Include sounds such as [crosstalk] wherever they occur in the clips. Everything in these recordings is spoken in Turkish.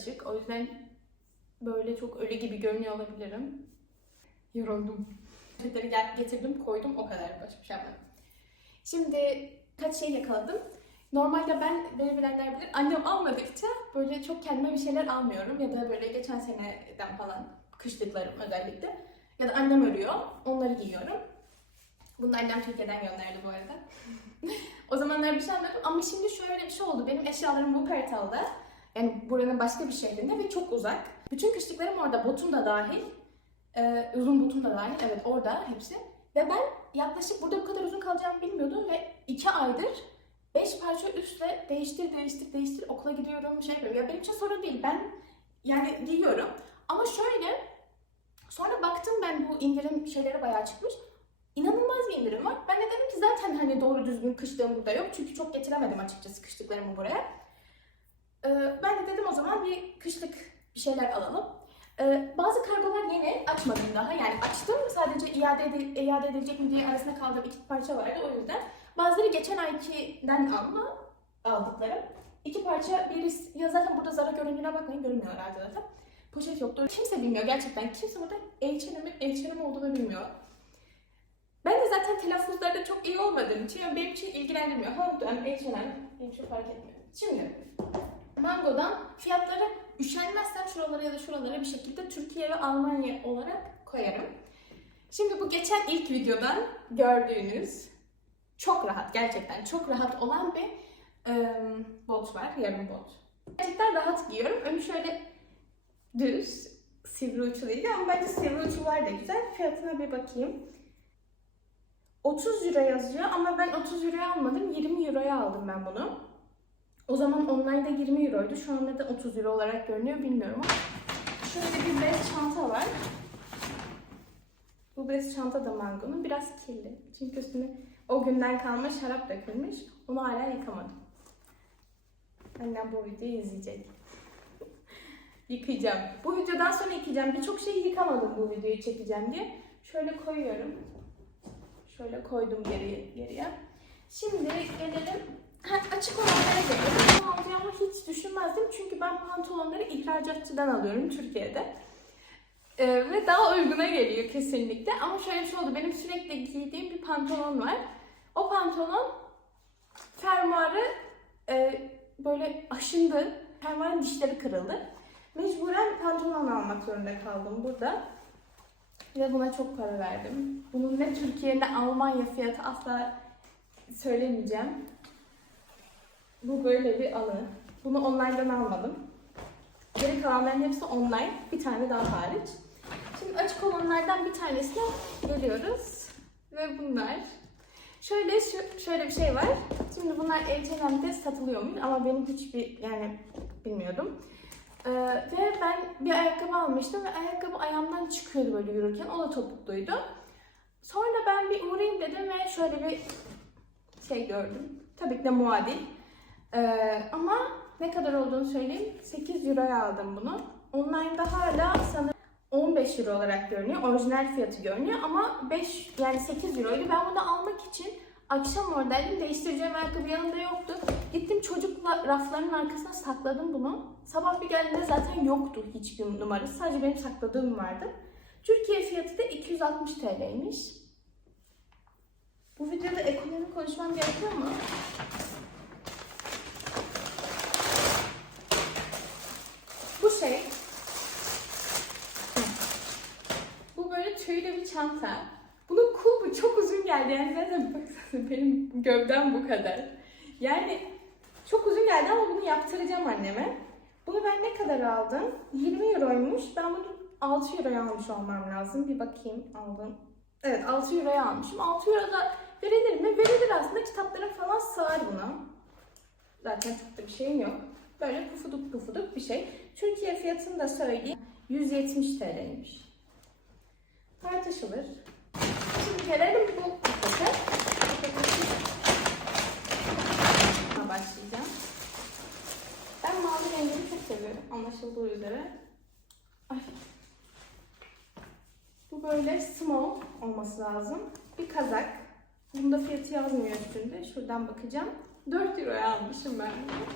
Açık. O yüzden böyle çok ölü gibi görünüyor olabilirim. Yoruldum. Poşetleri gel- getirdim, koydum. O kadar. Başka bir şey yapmadım. Şimdi kaç şey yakaladım. Normalde ben, beni bilenler bilir, annem almadıkça böyle çok kendime bir şeyler almıyorum. Ya da böyle geçen seneden falan kışlıklarım özellikle. Ya da annem örüyor, onları giyiyorum. Bunu annem Türkiye'den gönderdi bu arada. [laughs] o zamanlar bir şey anladım ama şimdi şöyle bir şey oldu. Benim eşyalarım bu kartalda. Yani buranın başka bir şehrinde ve çok uzak. Bütün kışlıklarım orada, botum da dahil. Ee, uzun botum da dahil, evet orada hepsi. Ve ben yaklaşık burada bu kadar uzun kalacağımı bilmiyordum ve iki aydır beş parça üstle değiştir, değiştir, değiştir okula gidiyorum, şey yapıyorum. Ya benim için sorun değil, ben yani giyiyorum. Ama şöyle, sonra baktım ben bu indirim şeyleri bayağı çıkmış. İnanılmaz bir indirim var. Ben de dedim ki zaten hani doğru düzgün kışlığım burada yok. Çünkü çok getiremedim açıkçası kışlıklarımı buraya. Ee, ben de dedim o zaman bir kışlık bir şeyler alalım. Ee, bazı kargolar yeni, açmadım daha. Yani açtım, sadece iade, edil- iade edilecek mi diye arasında kaldığım iki parça vardı o yüzden. Bazıları geçen aykinden alma, aldıklarım. İki parça, birisi, ya zaten burada zarar göründüğüne bakmayın, görünmüyor herhalde zaten. Poşet yoktu. Kimse bilmiyor gerçekten. Kimse burada H&M'in H&M olduğunu bilmiyor. Ben de zaten telaffuzlarda çok iyi olmadığım için yani benim için ilgilendirmiyor. Ha yani H&M benim için fark etmiyor. Şimdi Mango'dan fiyatları üşenmezsem şuralara ya da şuralara bir şekilde Türkiye ve Almanya olarak koyarım. Şimdi bu geçen ilk videodan gördüğünüz çok rahat gerçekten çok rahat olan bir ım, bot var. Yarım bot. Gerçekten rahat giyiyorum. Önü şöyle düz, sivri uçlu ama bence sivri uçlular da güzel. Fiyatına bir bakayım. 30 euro yazıyor ama ben 30 euroya almadım. 20 euroya aldım ben bunu. O zaman online'da 20 euroydu. Şu anda da 30 euro olarak görünüyor bilmiyorum ama. Şöyle bir bez çanta var. Bu bez çanta da Mango'nun. Biraz kirli. Çünkü üstüne o günden kalma şarap dökülmüş. Onu hala yıkamadım. Annem bu videoyu izleyecek. [laughs] Yıkayacağım. Bu videodan sonra yıkayacağım. Birçok şeyi yıkamadım bu videoyu çekeceğim diye. Şöyle koyuyorum. Şöyle koydum geriye. geriye. Şimdi gelelim açık olanlara gelelim. Bunu alacağımı hiç düşünmezdim. Çünkü ben pantolonları ihracatçıdan alıyorum Türkiye'de. Ee, ve daha uyguna geliyor kesinlikle. Ama şöyle şey oldu. Benim sürekli giydiğim bir pantolon var. O pantolon fermuarı e, böyle aşındı. Fermuarın dişleri kırıldı. Mecburen pantolon almak zorunda kaldım burada. Ve buna çok para verdim. Bunun ne Türkiye ne Almanya fiyatı asla söylemeyeceğim. Bu böyle bir anı. Bunu online'dan almadım. Geri kalanların hepsi online. Bir tane daha hariç. Şimdi açık olanlardan bir tanesine geliyoruz. Ve bunlar. Şöyle şu, şöyle bir şey var. Şimdi bunlar H&M'de satılıyormuş ama benim hiçbir yani bilmiyordum. Ee, ve ben bir ayakkabı almıştım ve ayakkabı ayağımdan çıkıyordu böyle yürürken. O da topukluydu. Sonra ben bir uğrayayım dedim ve şöyle bir şey gördüm. Tabii ki de muadil. Ee, ama ne kadar olduğunu söyleyeyim. 8 euroya aldım bunu. Online'da hala sanırım 15 euro olarak görünüyor. Orijinal fiyatı görünüyor ama 5 yani 8 euroydu. Ben bunu almak için akşam oradaydım. Değiştireceğim ayakkabı yanımda yoktu. Gittim çocukla rafların arkasına sakladım bunu. Sabah bir geldiğinde zaten yoktu hiçbir numarası. Sadece benim sakladığım vardı. Türkiye fiyatı da 260 TL'ymiş. Bu videoda ekonomi konuşmam gerekiyor mu? Bu şey. Bu böyle tüylü bir çanta. Bunun kulbu çok uzun geldi. Yani zaten baksana benim gövdem bu kadar. Yani çok uzun geldi ama bunu yaptıracağım anneme. Bunu ben ne kadar aldım? 20 euroymuş. Ben bunu 6 euroya almış olmam lazım. Bir bakayım aldım. Evet 6 euroya almışım. 6 euro da verilir mi? Verilir aslında. Kitaplarım falan sığar buna. Zaten çok da bir şeyim yok. Böyle pufuduk pufuduk bir şey. Türkiye fiyatını da söyleyeyim. 170 TL'ymiş. Tartışılır. Şimdi gelelim bu pakete. Başlayacağım. Ben mavi rengini çok seviyorum. Anlaşıldığı üzere. Ay. Bu böyle small olması lazım. Bir kazak. Bunda fiyatı yazmıyor üstünde. Şuradan bakacağım. 4 euroya almışım ben bunu.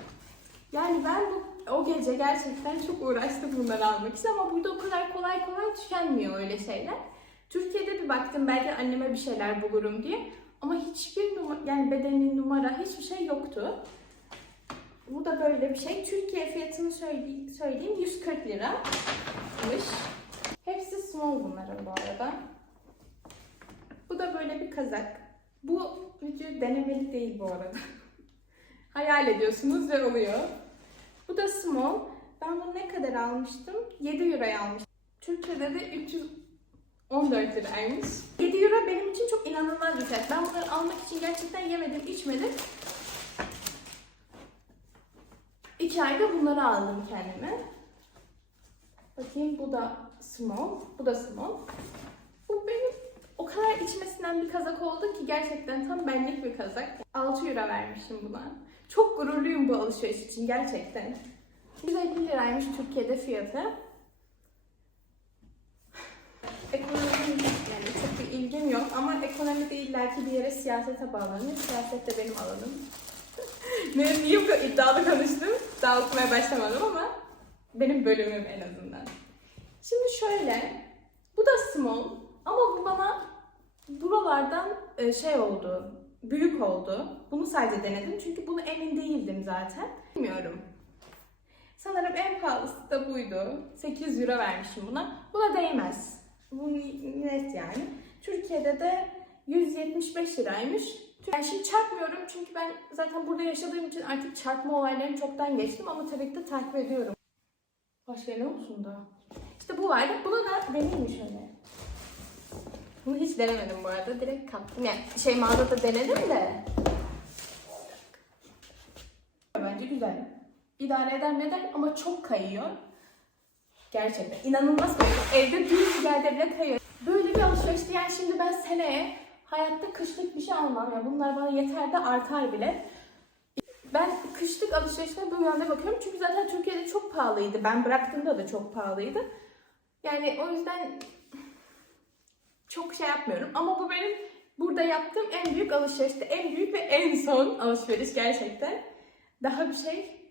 Yani ben bu o gece gerçekten çok uğraştım bunları almak için ama burada o kadar kolay kolay tükenmiyor öyle şeyler. Türkiye'de bir baktım belki anneme bir şeyler bulurum diye ama hiçbir numara, yani bedeni numara hiçbir şey yoktu. Bu da böyle bir şey. Türkiye fiyatını söyleyeyim, söyleyeyim 140 liramış. Hepsi small bunların bu arada. Bu da böyle bir kazak. Bu video denemeli değil bu arada. [laughs] Hayal ediyorsunuz ve oluyor. Bu da small. Ben bunu ne kadar almıştım? 7 euroya almıştım. Türkiye'de de 314 liraymış. 7 euro benim için çok inanılmaz bir fiyat. Ben bunları almak için gerçekten yemedim, içmedim. 2 ayda bunları aldım kendime. Bakayım bu da small, bu da small. Bu benim o kadar içmesinden bir kazak oldu ki gerçekten tam benlik bir kazak. 6 euro vermişim buna. Çok gururluyum bu alışveriş için gerçekten. 150 liraymış Türkiye'de fiyatı. Ekonomi yani çok bir ilgim yok ama ekonomi de illaki bir yere siyasete bağlanıyor. Siyaset de benim alanım. [laughs] ne, niye bu iddialı konuştum? Daha okumaya başlamadım ama benim bölümüm en azından. Şimdi şöyle, bu da small ama bu bana buralardan e, şey oldu, büyük oldu. Bunu sadece denedim çünkü bunu emin değildim zaten. Bilmiyorum. Sanırım en pahalısı da buydu. 800 euro vermişim buna. Buna değmez. Bu net yani. Türkiye'de de 175 liraymış. Yani şimdi çarpmıyorum çünkü ben zaten burada yaşadığım için artık çarpma olaylarını çoktan geçtim ama tabii ki de takip ediyorum. Başka ne olsun da? İşte bu vardı. Bunu da deneyeyim şöyle. Bunu hiç denemedim bu arada. Direkt kaptım. Yani şey mağazada denedim de. Bence güzel. İdare eder neden ama çok kayıyor. Gerçekten inanılmaz kayıyor. Evde bir yerde bile kayıyor. Böyle bir alışverişti. Yani şimdi ben seneye hayatta kışlık bir şey almam. Yani bunlar bana yeter de artar bile. Ben kışlık alışverişine bu yönde bakıyorum. Çünkü zaten Türkiye'de çok pahalıydı. Ben bıraktığımda da çok pahalıydı. Yani o yüzden çok şey yapmıyorum. Ama bu benim burada yaptığım en büyük alışverişti. En büyük ve en son alışveriş gerçekten. Daha bir şey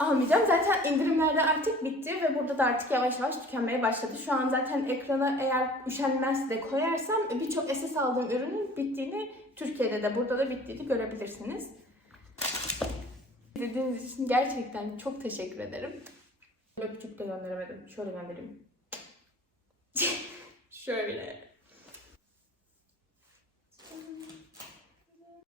almayacağım. Zaten indirimlerde artık bitti ve burada da artık yavaş yavaş tükenmeye başladı. Şu an zaten ekrana eğer üşenmez de koyarsam birçok SS aldığım ürünün bittiğini Türkiye'de de burada da bittiğini görebilirsiniz. İzlediğiniz için gerçekten çok teşekkür ederim. Öpücük de gönderemedim. Şöyle göndereyim. [laughs] Şöyle.